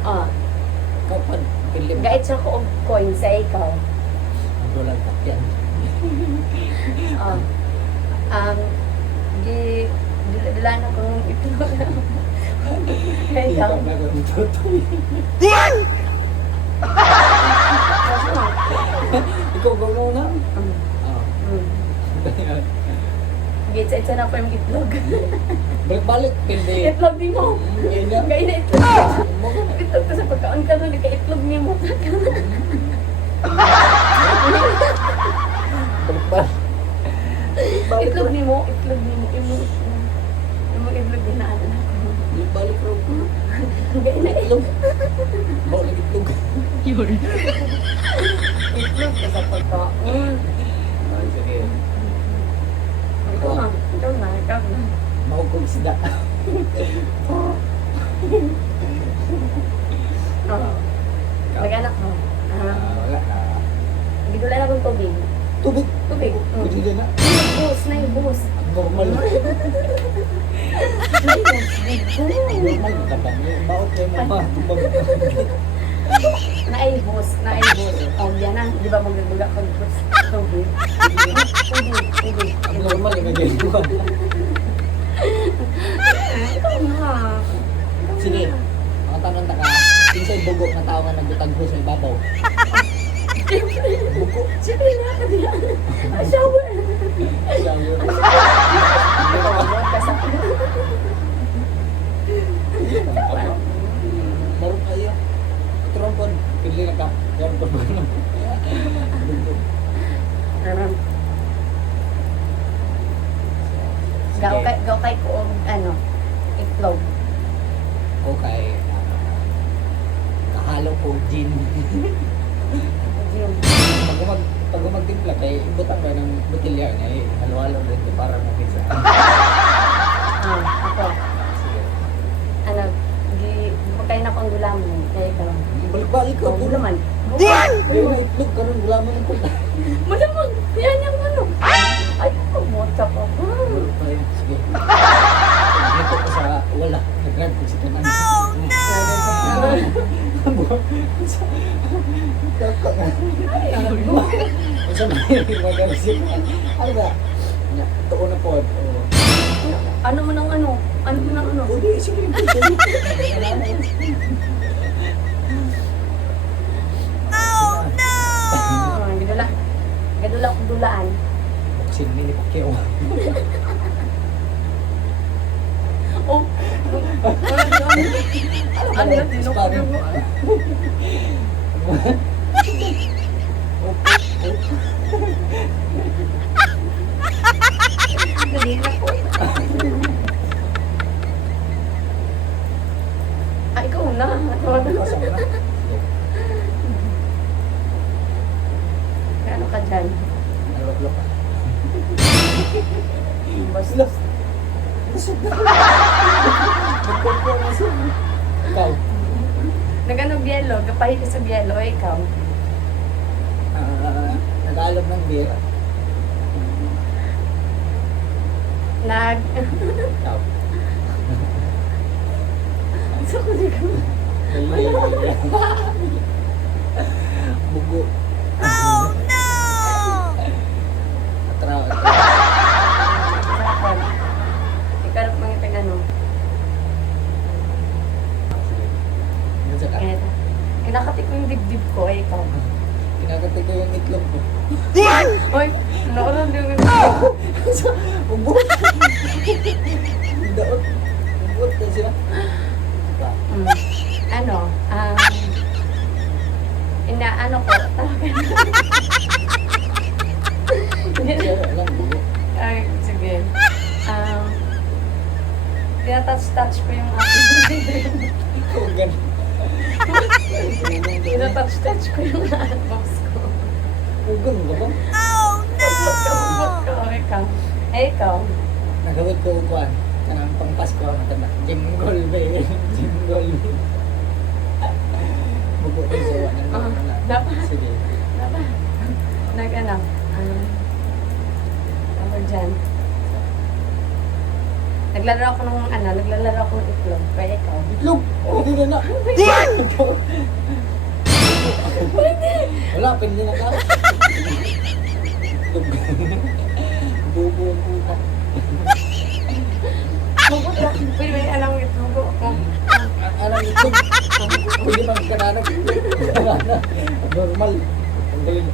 Oh, Kapan, pilim. gait siya ko og coin sa ikaw. Ang dolang takyan. Oh. Dila na kung itlog. Kaya ikaw. Ikaw na kung tutoy. Ikaw gawin na. Ah. Gitsa-itsa na pa yung itlog. Balik-balik, pindi. Itlog di mo. Ganyan. Gaya na itlog. Itlog ka sa pagkaon ka nun, itlog ni mo. Balik-balik. Itlog ni mo, itlog ni mo. Itlog din na ano na ako. Balik bro. Gaya na itlog. Balik itlog. Itlog ka sa pagkaon. Ay, sige. Ikaw na, ikaw na, ikaw na. Mahugog sida. Oh. Nag-anak mo. Wala na. Gidula na kong tubig. Tubig. Tubig. Pwede na. Bus, na yung bus. Normal. Normal. Tabang. Baot kayo mama. Naibos. O, yan na. Di ba magagaga kong bus? Tubig. Tubig. Ang normal yung nagagawa. Ikaw na. Sige. Mga tanong na ka. Kinsay bugo na tao nga nagbutang ko sa ibabaw. Buko. Siyempre na ka diyan. Shower. Shower. Ikaw ang ka sa Marunong kayo. Trompon. Pili na ka. Yan po. Bugo. Gaw kay ko og ano, itlog. Okay. Kahalo ko gin. Yun. Pag magtimpla kay ibutang ba ng botelya niya halo-halo din ko para mo pizza. Ako. Sige. Ano, pagkain ako ang gulaman. Kaya ikaw. Balik-balik ka Ang po gulaman. Ay, na itlog ka rin gulaman ng puta. Malamang. Yan yung ano. Ay, kumota pa. Sige. Dito ko sa wala. Nag-grab ko si kanan. Sa may mag-arisip. Ano ba? Tuon na po. Ano mo nang ano? Ano mo nang ano? Hindi, sige. Gadula. Gadula ko dulaan. Buksin ni Pacquiao. Oh. Ano na Sparring. mo? Dali na po. Ah, ikaw na. Pasok na. Ano ka dyan? Alok-lok ka. Basta. Busog na. Magkukuha na siya. Ikaw. Nagano bielo, kapahit ka sa bielo, ikaw. Nag-aalog ng beer. Nag... Ikaw. So, ko ko. Bugo. Oh, no! Atraw. Ikaw na mga tagano. Sige. Kaya, kinakati ko yung dibdib ko, ikaw. Kinakati ko yung itlog ko. Hoy, naulan yung Ubo. Daot. Ubot ka siya. Ano, inaano ko, tawagan. Siya lang bugo. Ay, sige. Tinatouch-touch ko yung aking Ikaw gan. tinatouch-touch ko yung box ko. Ugan ka ba? Ubot ko, ikaw. Eh, ikaw. Nagawid ko ukuan. Kanang pang Pasko ang tanda. Jingle bell. Jingle bell. Bugo din siya. Dapat. Sige. Dapat. Nag-ano, ako dyan. Naglalaro ako ng itlog. Kaya ikaw. Itlog! Pwede na. Wala, pwede na ka. Bubo ang puta. Hugot na. Pwede ba alam yung tubo? Alam ito. Pwede bang kanana? Normal. Ang galing.